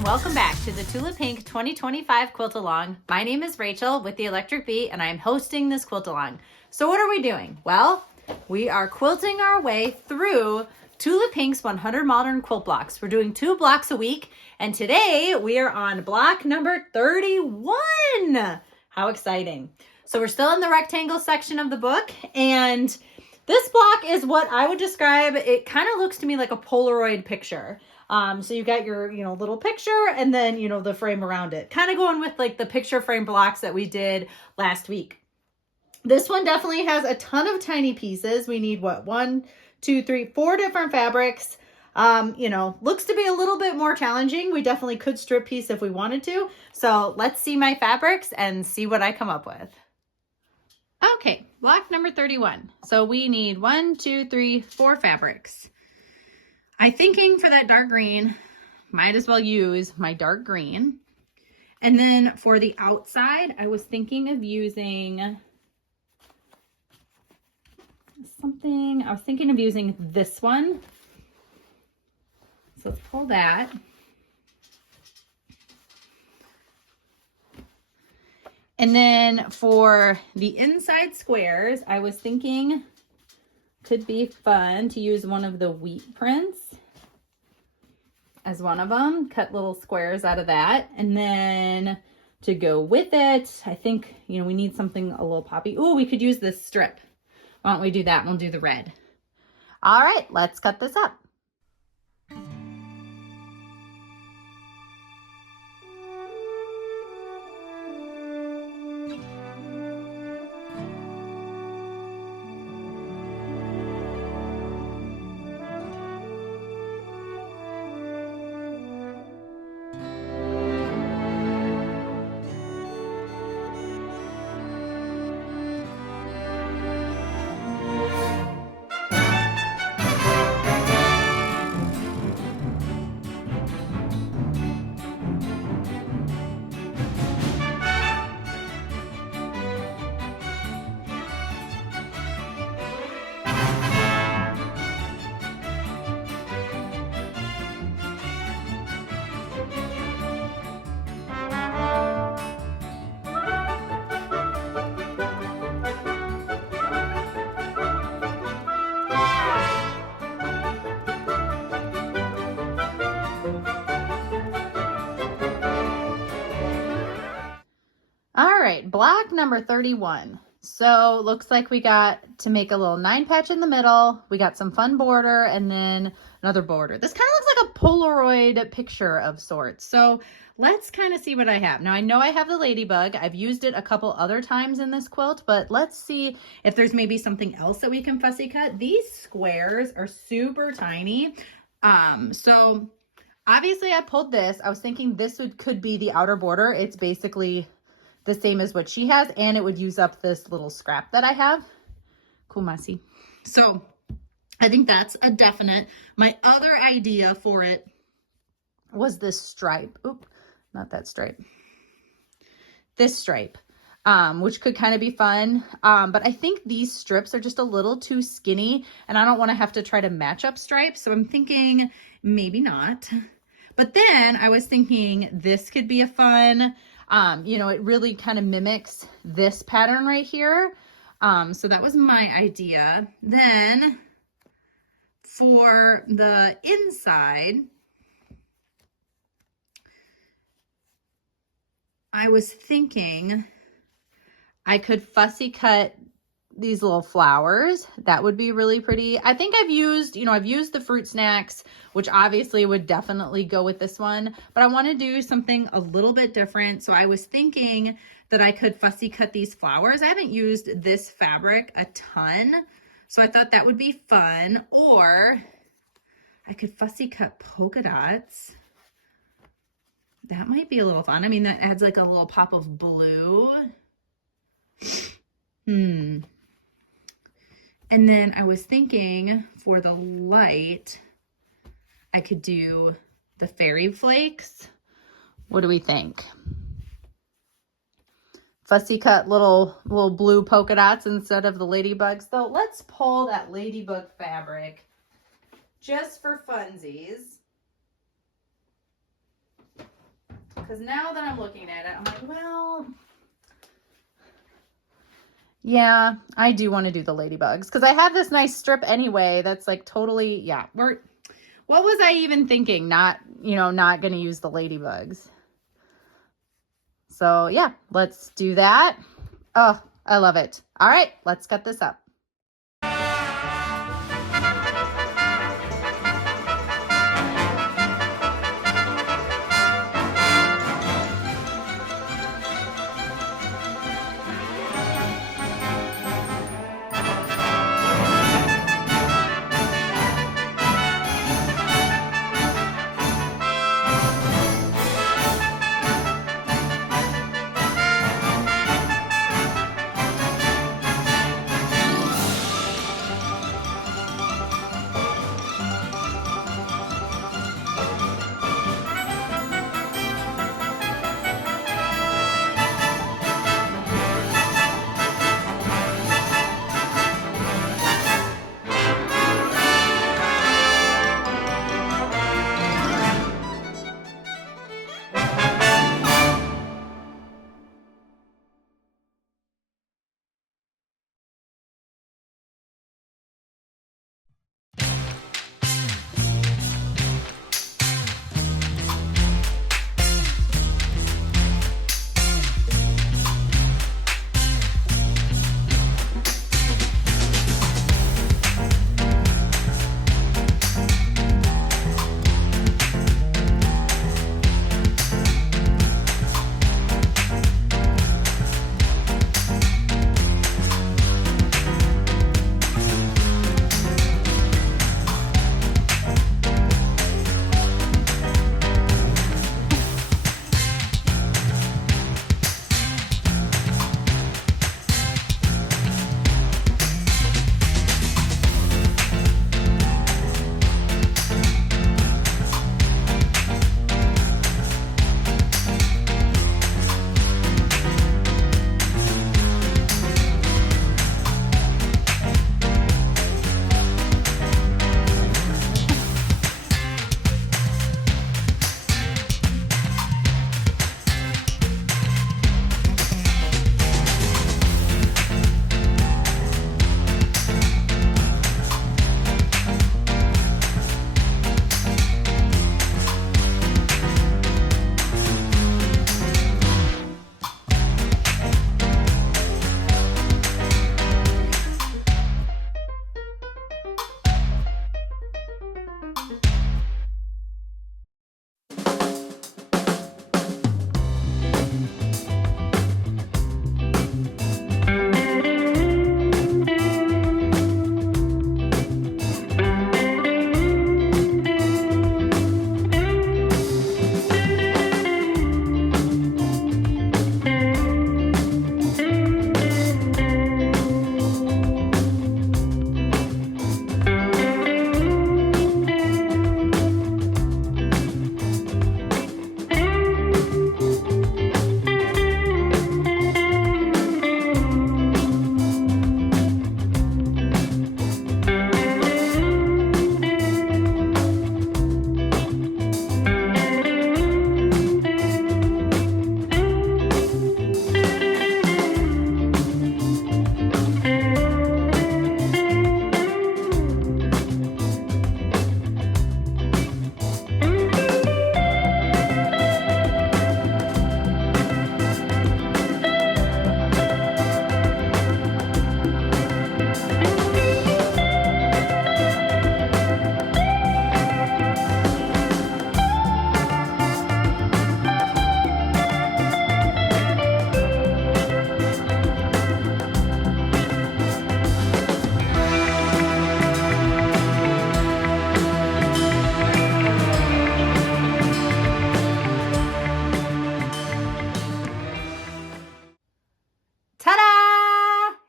and welcome back to the Tula Pink 2025 Quilt Along. My name is Rachel with the Electric Bee and I'm hosting this Quilt Along. So what are we doing? Well, we are quilting our way through Tula Pink's 100 Modern Quilt Blocks. We're doing 2 blocks a week and today we are on block number 31. How exciting. So we're still in the rectangle section of the book and this block is what I would describe, it kind of looks to me like a Polaroid picture. So you got your, little picture and then, the frame around it. Kind of going with like the picture frame blocks that we did last week. This one definitely has a ton of tiny pieces. We need what? 1, 2, 3, 4 different fabrics. Looks to be a little bit more challenging. We definitely could strip piece if we wanted to. So let's see my fabrics and see what I come up with. Okay, block number 31. So we need 1, 2, 3, 4 fabrics. I'm thinking for that dark green, might as well use my dark green. And then for the outside, I was thinking of using something. I was thinking of using this one. So let's pull that. And then for the inside squares, I was thinking could be fun to use one of the wheat prints as one of them. Cut little squares out of that. And then to go with it, I think, we need something a little poppy. Oh, we could use this strip. Why don't we do that? We'll do the red. All right, let's cut this up. All right, block number 31. So looks like we got to make a little 9 patch in the middle. We got some fun border and then another border. This kind of looks like a Polaroid picture of sorts. So let's kind of see what I have. Now I know I have the ladybug. I've used it a couple other times in this quilt, but let's see if there's maybe something else that we can fussy cut. These squares are super tiny. So obviously I pulled this. I was thinking this could be the outer border. It's basically the same as what she has, and it would use up this little scrap that I have. Cool, Massey. So I think that's a definite. My other idea for it was this stripe. Oop, not that stripe. This stripe, which could kind of be fun. But I think these strips are just a little too skinny, and I don't want to have to try to match up stripes. So I'm thinking maybe not. But then I was thinking this could be a fun, it really kind of mimics this pattern right here. So that was my idea. Then for the inside, I was thinking I could fussy cut these little flowers. That would be really pretty. I think I've used the fruit snacks, which obviously would definitely go with this one, but I want to do something a little bit different. So I was thinking that I could fussy cut these flowers. I haven't used this fabric a ton, so I thought that would be fun. Or I could fussy cut polka dots. That might be a little fun. I mean, that adds like a little pop of blue. And then I was thinking for the light, I could do the fairy flakes. What do we think? Fussy cut little blue polka dots instead of the ladybugs. So let's pull that ladybug fabric just for funsies. because now that I'm looking at it, I'm like, well, yeah, I do want to do the ladybugs because I have this nice strip anyway. That's like totally, yeah. What was I even thinking? Not going to use the ladybugs. So yeah, let's do that. Oh, I love it. All right, let's cut this up.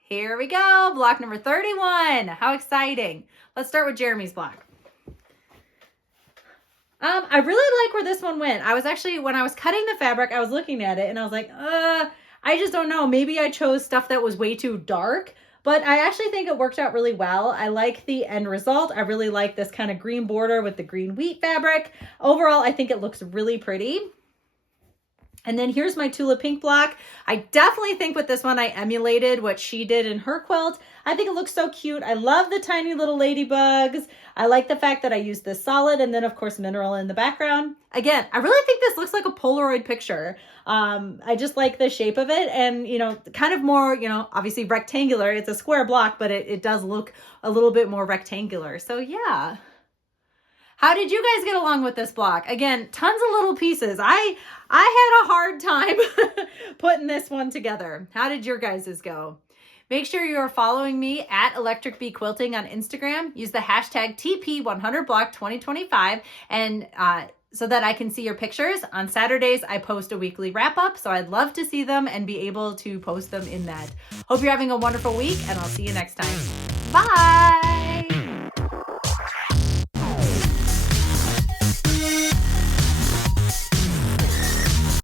Here we go, block number 31. How exciting. Let's start with Jeremy's block. I really like where this one went. I was actually, when I was cutting the fabric, I was looking at it and I was like, I just don't know. Maybe I chose stuff that was way too dark, but I actually think it worked out really well. I like the end result. I really like this kind of green border with the green wheat fabric. Overall, I think it looks really pretty. And then here's my Tula pink block. I definitely think with this one, I emulated what she did in her quilt. I think it looks so cute. I love the tiny little ladybugs. I like the fact that I used this solid and then of course mineral in the background. Again, I really think this looks like a Polaroid picture. I just like the shape of it and, you know, kind of more, you know, obviously rectangular. It's a square block, but it does look a little bit more rectangular. So yeah. How did you guys get along with this block? Again, tons of little pieces. I had a hard time putting this one together. How did your guys's go? Make sure you are following me at Electric Bee Quilting on Instagram. Use the hashtag TP100block2025 and so that I can see your pictures. On Saturdays, I post a weekly wrap up, so I'd love to see them and be able to post them in that. Hope you're having a wonderful week, and I'll see you next time. Bye!